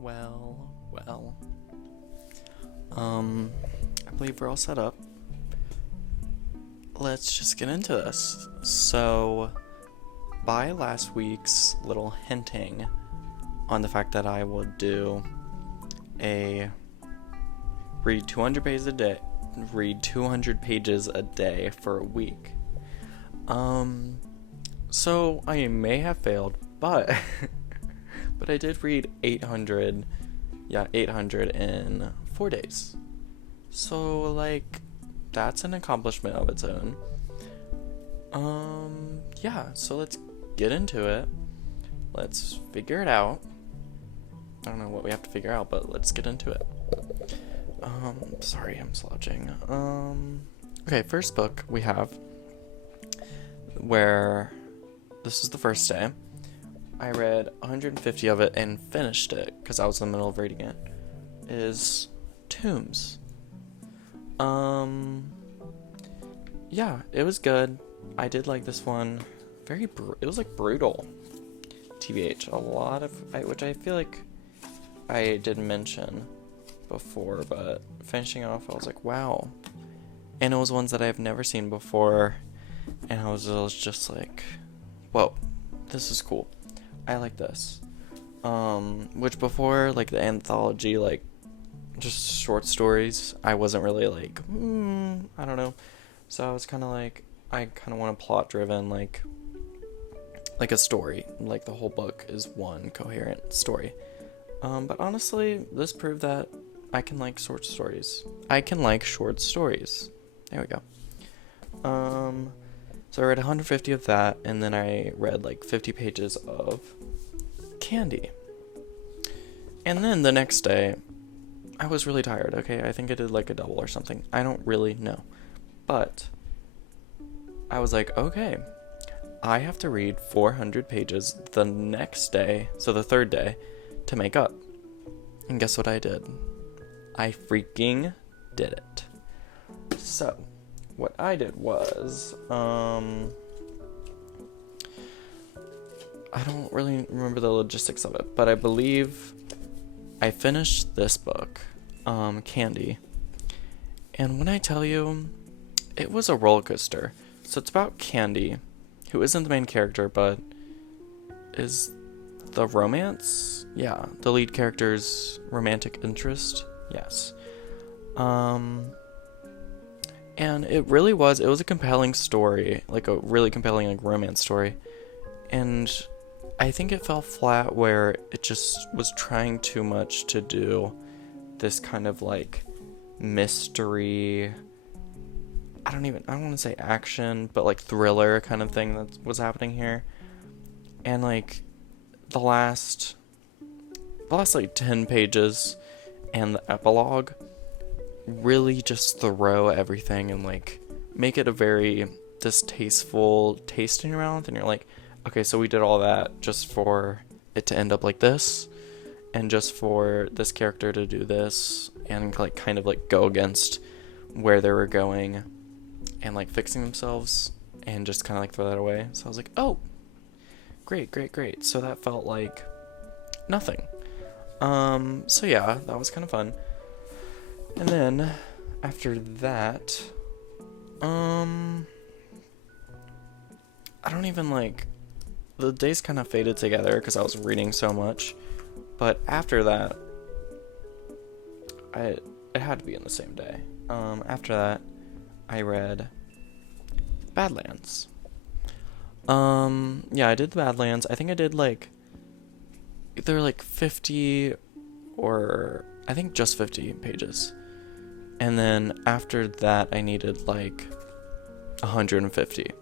Well. I believe we're all set up. Let's just get into this. So, by last week's little hinting on the fact that I will do a read 200 pages a day for a week. So I may have failed, but but I did read 800 in 4 days. So, like, that's an accomplishment of its own. So let's get into it. Let's figure it out. I don't know what we have to figure out, but let's get into it. Sorry, I'm slouching. Okay, first book we have, where this is the first day. I read 150 of it and finished it because I was in the middle of reading it. Is Tombs. Yeah, it was good. I did like this one. It was like brutal. TBH, a lot of, which I feel like I did mention before, but finishing off, I was like, wow. And it was ones that I've never seen before, and I was just like, whoa, this is cool. I like this. Which before, like, the anthology, like, just short stories, I wasn't really like, I don't know. So I was kind of like, I kind of want a plot-driven, like a story. Like, the whole book is one coherent story. But honestly, this proved that I can like short stories. There we go. So I read 150 of that, and then I read like 50 pages of Candy. And then the next day, I was really tired, okay? I think I did like a double or something. I don't really know. But I was like, okay, I have to read 400 pages the next day, so the third day, to make up. And guess what I did? I freaking did it. So, what I did was, I don't really remember the logistics of it, but I believe I finished this book, Candy, and when I tell you, it was a roller coaster. So it's about Candy, who isn't the main character, but is the romance? Yeah, the lead character's romantic interest? Yes. And it was a compelling story, like a really compelling, like, romance story. And I think it fell flat where it just was trying too much to do this kind of, like, mystery, I don't want to say action, but like thriller kind of thing that was happening here. And like the last like 10 pages and the epilogue really just throw everything and like make it a very distasteful taste in your mouth, and you're like, okay, so we did all that just for it to end up like this, and just for this character to do this and like kind of like go against where they were going and like fixing themselves, and just kind of like throw that away. So I was like, oh, great. So that felt like nothing. So yeah, that was kind of fun. And then after that, I don't even like, the days kind of faded together because I was reading so much. But after that, it had to be in the same day. After that, I read Badlands. Yeah, I did the Badlands. I think I did like either like 50 or I think just 50 pages. And then after that, I needed like 150,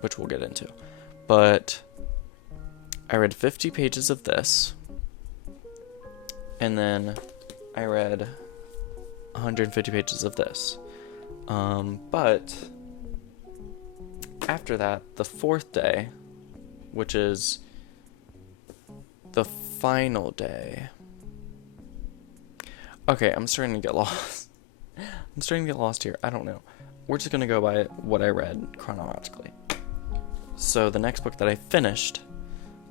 which we'll get into. But I read 50 pages of this, and then I read 150 pages of this. But after that, the fourth day, which is the final day. Okay, I'm starting to get lost. Here. I don't know. We're just gonna go by what I read chronologically. So the next book that I finished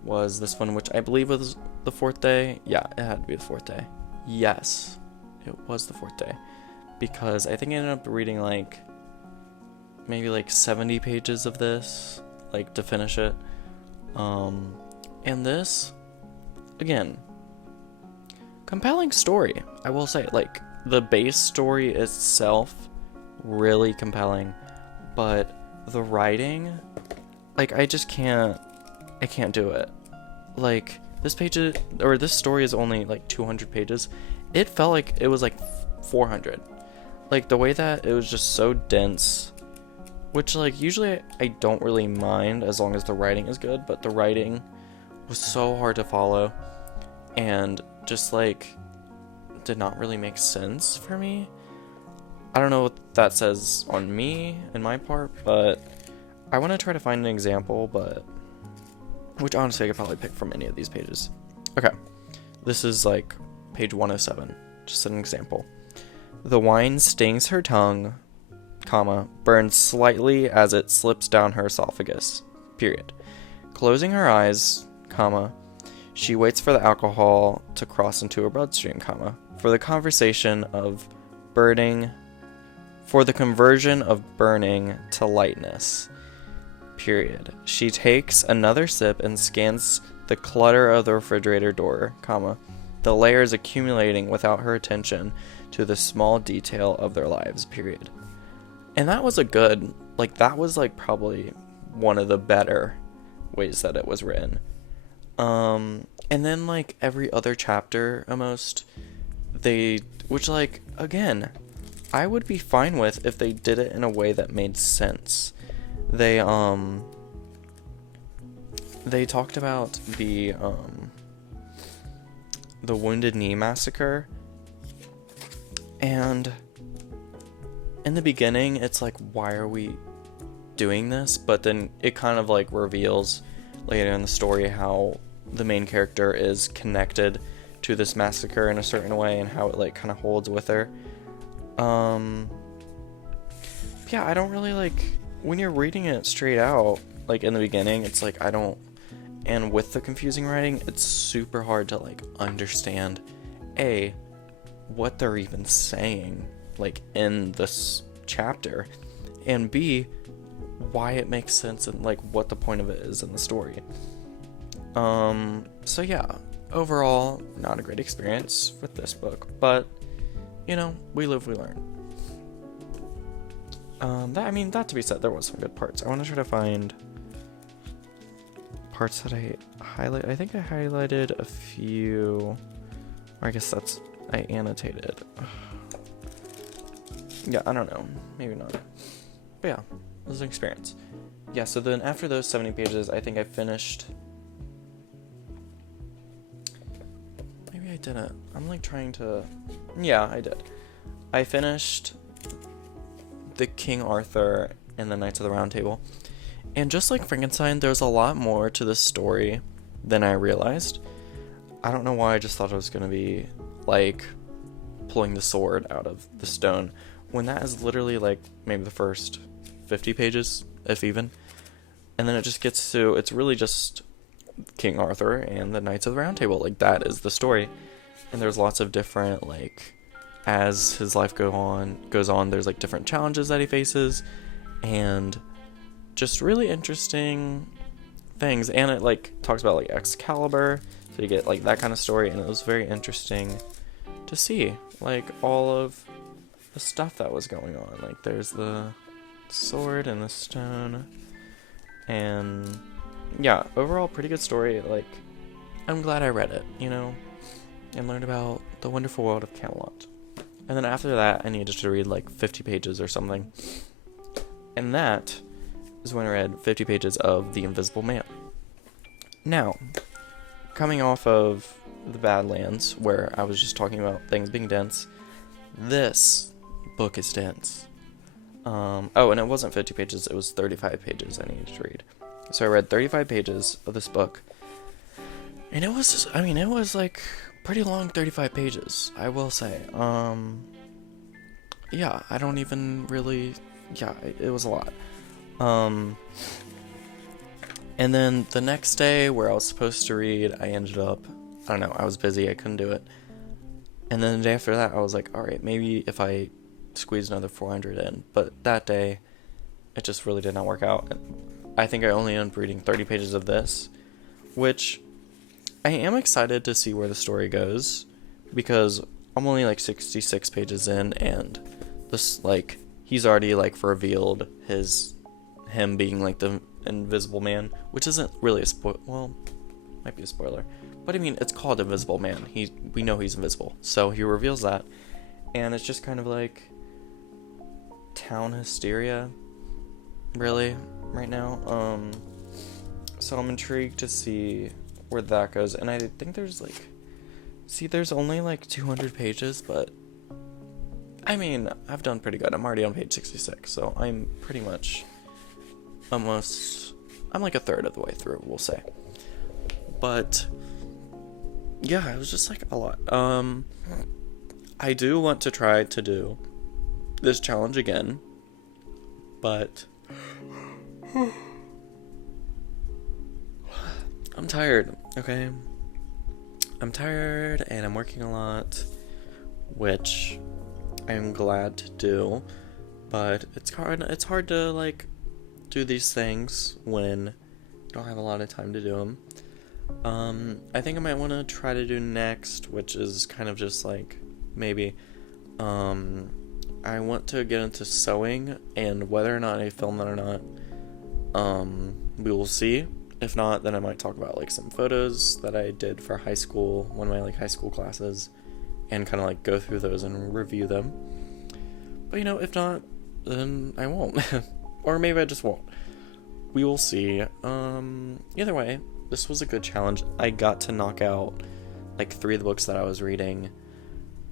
was this one, which I believe was the 4th day. Yeah, it had to be the 4th day. Yes, it was the 4th day. Because I think I ended up reading like maybe like 70 pages of this, like, to finish it. And this, again, compelling story, I will say. Like, the base story itself, really compelling, but the writing, like, I can't do it. Like, this story is only like 200 pages. It felt like it was like 400. Like, the way that it was just so dense, which, like, usually I don't really mind as long as the writing is good, but the writing was so hard to follow and just, like, did not really make sense for me. I don't know what that says on me and my part, but I want to try to find an example, which honestly I could probably pick from any of these pages. Okay, this is like page 107, just an example. The wine stings her tongue, comma, burns slightly as it slips down her esophagus, period. Closing her eyes, comma, she waits for the alcohol to cross into her bloodstream, comma, for the conversion of burning to lightness, period. She takes another sip and scans the clutter of the refrigerator door, comma, the layers accumulating without her attention to the small detail of their lives, period. And that was that was like probably one of the better ways that it was written. And then like every other chapter almost, which like, again, I would be fine with if they did it in a way that made sense. They talked about the Wounded Knee Massacre, and in the beginning it's like, why are we doing this? But then it kind of like reveals later in the story how the main character is connected to this massacre in a certain way and how it like kind of holds with her. Yeah, I don't really like, when you're reading it straight out, like in the beginning, it's like and with the confusing writing, it's super hard to like understand what they're even saying like in this chapter, and B, why it makes sense and like what the point of it is in the story. So yeah, overall, not a great experience with this book, but you know, we live, we learn. That to be said, there was some good parts. I want to try to find parts that I highlight. I think I highlighted a few, or I guess I annotated. Yeah, I don't know, maybe not. But yeah, it was an experience. Yeah, so then after those 70 pages, I think I finished. Maybe I didn't. I'm like trying to. Yeah, I did. I finished the King Arthur and the Knights of the Round Table. And just like Frankenstein, there's a lot more to this story than I realized. I don't know why I just thought it was going to be like pulling the sword out of the stone, when that is literally like maybe the first 50 pages, if even. And then it just gets to, it's really just King Arthur and the Knights of the Round Table. Like, that is the story. And there's lots of different, like, as his life goes on, there's like different challenges that he faces, and just really interesting things. And it like talks about like Excalibur, so you get like that kind of story, and it was very interesting to see like all of the stuff that was going on. Like, there's the sword and the stone, and yeah, overall pretty good story. Like, I'm glad I read it, you know, and learned about the wonderful world of Camelot. And then after that, I needed to read like 50 pages or something. And that is when I read 50 pages of The Invisible Man. Now, coming off of the Badlands, where I was just talking about things being dense, this book is dense. And it wasn't 50 pages, it was 35 pages I needed to read. So I read 35 pages of this book. And it was like pretty long 35 pages, I will say. Yeah, I don't even really, yeah, it was a lot. And And then the next day where I was supposed to read, I ended up, I don't know, I was busy, I couldn't do it. And then the day after that, I was like, alright, maybe if I squeeze another 400 in. But that day, it just really did not work out. I think I only ended up reading 30 pages of this, which I am excited to see where the story goes, because I'm only like 66 pages in, and this, like, he's already like revealed him being like the Invisible Man, which isn't really a well, might be a spoiler, but I mean, it's called Invisible Man. We know he's invisible, so he reveals that, and it's just kind of like town hysteria, really, right now. So I'm intrigued to see where that goes, and I think there's only like 200 pages, but I mean, I've done pretty good. I'm already on page 66, so I'm pretty much I'm like a third of the way through, we'll say. But yeah, it was just like a lot. I do want to try to do this challenge again, but I'm tired, okay? I'm tired and I'm working a lot, which I'm glad to do, but it's hard to like do these things when you don't have a lot of time to do them. I think I might want to try to do next, which is kind of just like maybe I want to get into sewing, and whether or not I film that or not, we will see. If not, then I might talk about like some photos that I did for high school, one of my like high school classes, and kind of like go through those and review them. But you know, if not, then I won't. Or maybe I just won't. We will see. Either way, this was a good challenge. I got to knock out like 3 of the books that I was reading,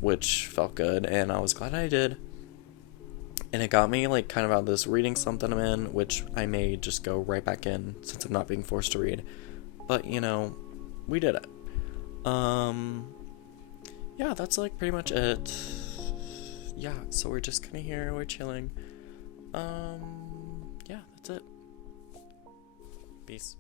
which felt good, and I was glad I did. And it got me like kind of out of this reading something I'm in, which I may just go right back in since I'm not being forced to read. But you know, we did it. Yeah, that's like pretty much it. Yeah, so we're just kind of here, we're chilling. Yeah, that's it. Peace.